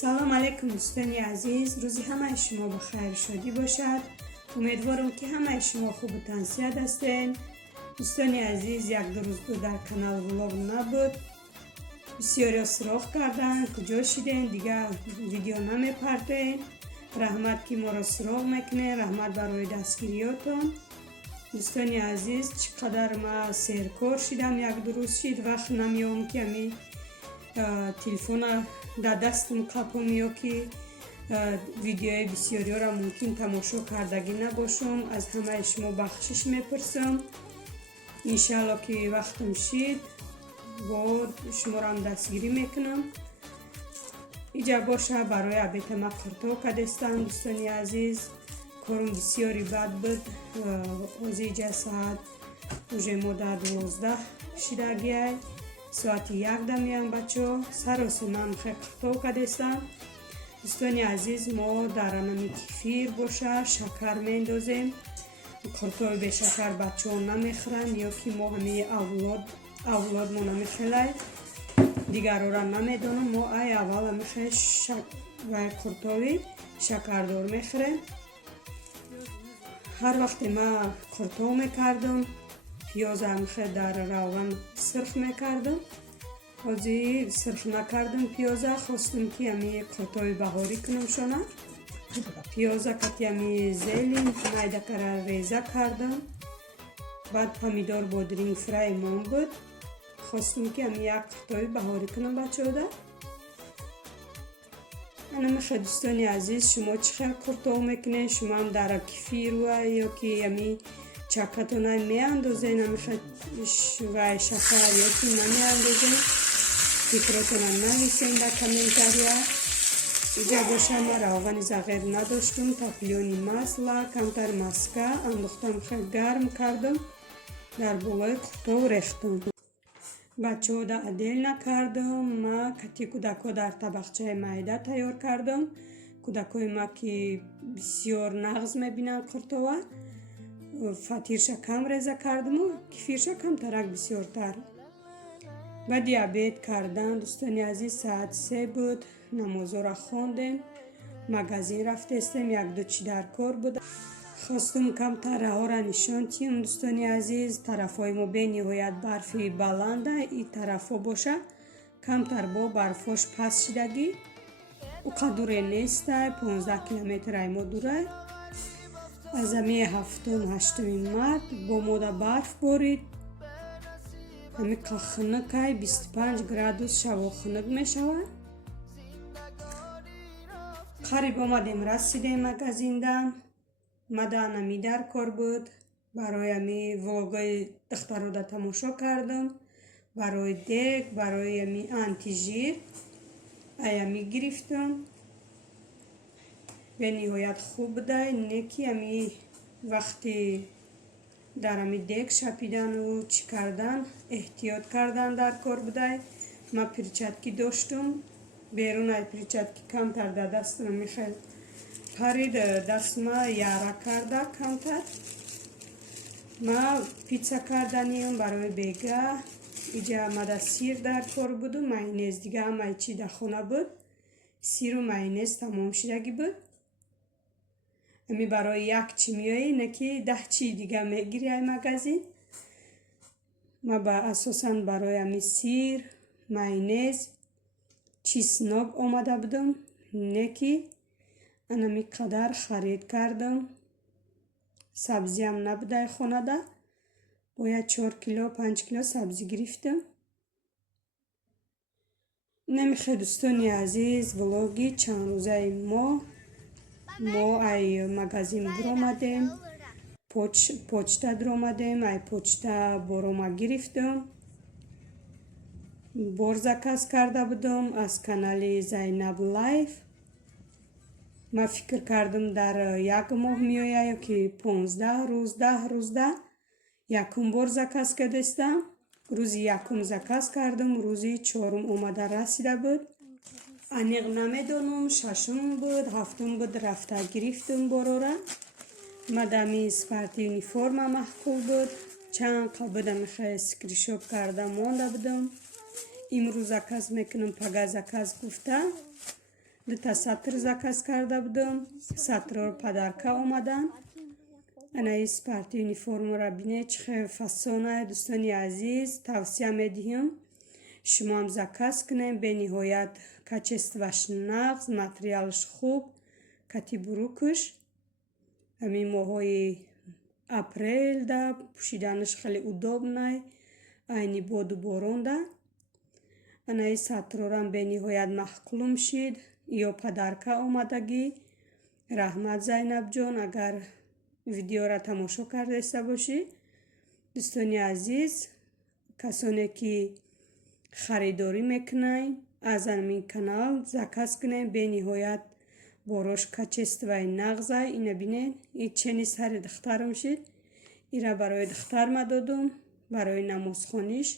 سلام علیکم دوستان عزیز، روزی همه شما بخیر شادی باشد. امیدوارم که همه شما خوب و تنسیت هستین. دوستان عزیز، یک دو روز بود در کانال ولوگ نبود، بسیاری سراغ کردن کجا شدین، دیگه ویدیو نمیپردین. رحمت که ما را سراغ میکنه، رحمت برای دستگیریاتون. دوستان عزیز، چقدر ما سرکار شدم، یک دو روز شد وقت نمیام که می تلفن در دستم قپم یا که ویدیوی بسیاری را ممکن تماشا کردگی نباشم. از همه شما بخشش میپرسم. انشالله که وقتم شد با شما را هم دستگیری میکنم. اینجا باشه برای عبیت ما قرطا کدستم. دوستان عزیز، کارم بسیاری بد بود. از اینجا ساعت اوجه ما در 12 شدگی ساعت 1 دمیان بچه ها سر من خیلی قرطا کدستم. دوستان عزیز، ما در انمی کفیر باشه شکر میندازیم. قرطای به شکر بچه ها نمیخورن یا که ما همه اولاد ما نمیخواه دیگر را نمیدانم. ما ای اول میخواه و قرطای شکردار میخوریم. هر وقت ما قرطا میکردم پیاز هم خیلی در روغن سرخ میکردم. حاضی سرخ نکردم پیازه، خواستم که همی قرطای بهاری کنم شانه. پیازه کتی همی زیلین میده کرده ریزه کردم. بعد پمیدار بادرینگ فرای من بود. خواستم که همی یک قرطای بهاری کنم بچه ده. انا میخواد دوستان عزیز، شما چه قرطا میکنین؟ شما هم در کفیر و یا که همی چکتونه میاندازین، نمیخواد و شکر یا که نمیاندازین. فکراتون نویسین در کامنتاریا. اینجا باشه ما روغن زغیر نداشتم، تپلیونی مسلا کمتر مسکه انداختم، خیلی گرم کردم، در بالای قرطا ریختم. بچه ها در عدل نکردم. ما کتی کودک ها در طبقچه میده تیار کردم. کودک های ما که بسیار نغز میبینن قرطا فطیرش کم ریزه کردم و کفیرش کم ترک بسیار تر. بعد عبید کردن دوستان عزیز ساعت 3 بود. نمازا را خوندیم، مغازین رفتیم، یک دو چی در کار بود. خواستم کم تره ها را نشان تیم. دوستان عزیز، طرف های ما به نهایت برفی بلنده، این طرف ها باشه کم تر با برفاش پس شدگی او قدوره نیست. 15 کیلومتر ای ما دوره. از همی هفتم هشتم مرد با ما برف بارید. همی که خنک های 25 گرادوس شوا خنک می شود. قریب آمدیم رسیدیم مغازین ده. مدن همی در کار بود. برای همی ولاگای دختر را تماشا کردم. برای دیگ، برای همی انتیژیر ای همی گرفتم. به نهایت خوب بوده. نیکی همی وقتی در همی دیگ شپیدن و چی کردن احتیاط کردن در کار بوده. ما پرچتکی داشتم، بیرون ای پرچتکی کم تر در دستم میخواد پرید، دست ما یاره کرده کم تر. ما پیتزا کردنیم برای بیگه. اینجا مده سیر در کار بود و ماینز دیگه همه چی در خونه بود. سیر و ماینز تمام شدگی بود. امی برای یک چی میایی نکی 10 چی دیگه میگیری ای مغازین. ما با اساساً برای امی سیر ماینز چیسناگ آمده بودم. نکی انمی قدر خرید کردم. سبزی هم نبوده خونه ده. باید 4 کیلو 5 کیلو سبزی گرفتم. نمیخواد دوستانی عزیز ولاگی چند روزه ما ای مغازین برامدیم، پوچتا درامدیم، ای پوچتا باروما گرفتم. برزا کس کرده بودم از کانال زینب لایف. ما فکر کردم در یک ماه میایه یا که 15 روز یکم برزا کس کردستم. روزی یکم زکس کردم، روزی 4 اومده رسیده بود. انیق نمیدونم 6 بود 7 بود رفته گرفتم برو را. مدامی سپارت یونیفرم محکول بود. چند قبودم خیلی سکریشوب کردم مانده بودم. امروز زکس میکنم پگه زکس گفته دوتا سطر заказ карда будам. Сатрор падарка омадан. Анаи спарти униформора бинед чӣ хел фасона. Дӯстони азиз, тавсия медиҳам шумоам заказ кунем. Бениҳоят качестваш нағз, материалш хуб, кати бурукш. Ҳамин моҳҳои апрелда пӯшиданаш хеле удобнай, айни боду боронда. Анаи сатрорам бениҳоят маҳқулум шид. Ё падарка омадагӣ. Раҳмат Зайнабҷон, агар видеора тамошо кардаиста бошӣ. Дӯстони азиз, касоне ки харидорӣ мекунай, аз ҳамин канал заказ кунем. Бениҳоят борош качестваи нағзай. Ина бинед, ин чени сари духтарам шид. Ира барои духтарма додум, барои намозхониш.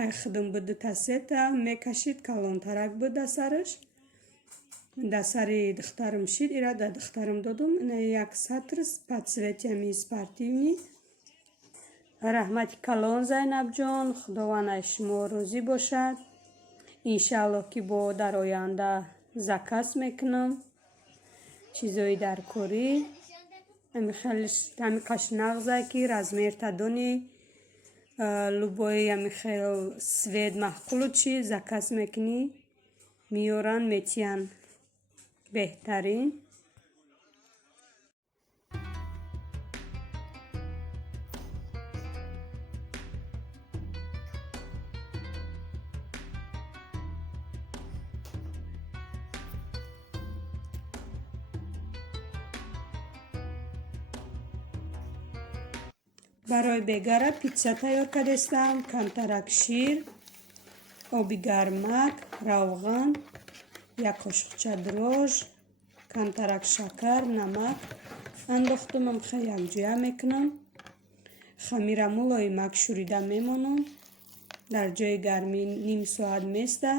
Ай худум буд дута сета мекашид, калонтарак буд да сараш. Да сари духтарам шид, ира да духтарам додум. Ина як сатр по цвети ами спортивни. Раҳмати калон Зайнабҷон, худованд аз шумо розӣ бошад. Иншаллоҳ ки бо дар оянда заказ мекунам чизои дар корӣ. Ҳами қаш нағзай ки размертадони любой ҳами хел свет маҳқулу чи заказ мекунӣ, миёран метиян беҳтарин. барои бегара питса тайёр кардестам. Камтарак шир, оби гармак, равған, як қошуқча дрож, камтарак шакар, намак андохтум. Хеле якҷоя мекунам. Хамира мулоимак шурида мемонам. Дар ҷои гармӣ ним соат места.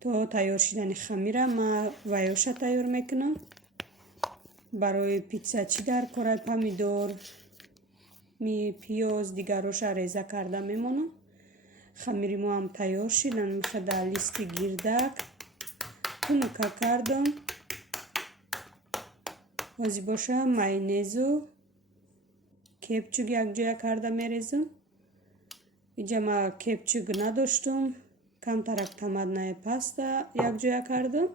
То тайёр шидани хамира ма ваёша тайёр мекунам. барои питса чӣ дар кора помидор, пиёз дигароша реза карда мемонам. Хамири мо ҳам тайёр шид. Намехеда листи гирдак тунука кардам. ҳозир боша майонезу кепчук якҷоя карда мерезам. инҷа ма кепчук надоштум. Камтарак томатная паста якҷоя кардам.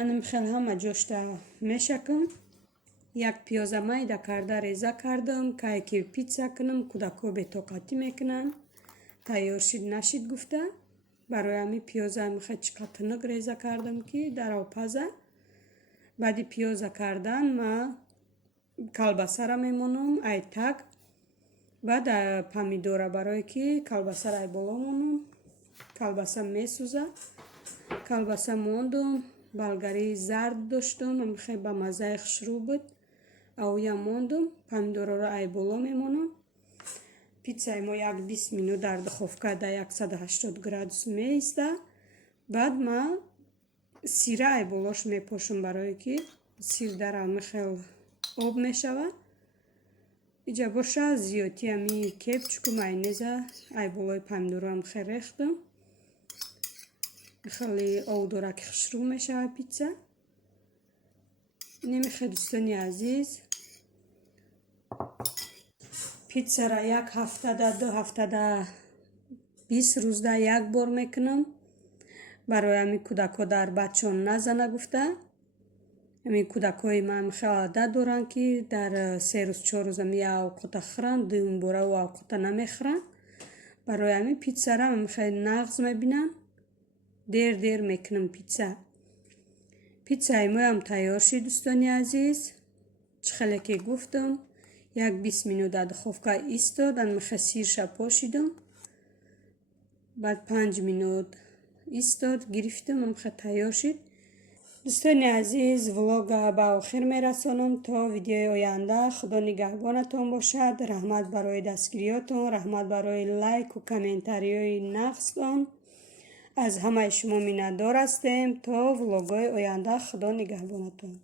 анамихел ҳама ҷошта мешакам. як пиёза майда карда реза кардам. кае ки питса кунам, кӯдако бетоқатӣ мекунанд. тайёр шид нашид гуфта. барои ҳамин пиёза михел чӣ қадр тунук реза кардам ки дар опаза. баъди пиёза кардан ма калбасара мемонам ай так. баъд помидора барое ки калбасара ай боло монам. калбаса месӯзад. калбаса мондум. болгарии зард доштум. михел ба маззаи хушрӯ буд. авоям мондум. помидораро ай боло мемонам. питсаи мо як 20 минут дар духовка да 180 градус меиста. баъд ма сира ай болош мепошам, барое ки сир дар михел об мешавад. инҷа боша зиёти ами кепчуку майонеза ай болои помидорам хел рехтам. хеле овдора ки хушрӯ мешавад питса. немихел дӯстони азиз, питсара як ҳафтада 2 ҳафтада 20 рӯзда як бор мекунам. барои ҳамин кӯдако дар бачаҳон назана гуфта. ҳамин кӯдакҳои ман хеле одат доранд ки дар 3 рӯз 4 рӯз ҳамин авқота хӯранд, дуюм бора ӯ авқота намехӯранд. барои ҳамин питсара ман хеле нағз мебинам. дер мекунам питса. питсаи моям тайёр шид дӯстони азиз. чӣ хеле ки гуфтам, як 20 минут дар духовка истод. михел сирша пошидам. баъд 5 минут истод, гирифтам. михел тайёр шид. дӯстони азиз, влога ба охир мерасонам. то видеои оянда. худо нигаҳбонатон бошад. раҳмат барои дастгириётон, раҳмат барои лайку комментариҳои нағзтон. аз ҳамаи шумо миннатдор ҳастем. то влогҳои оянда. худо нигаҳбонатон.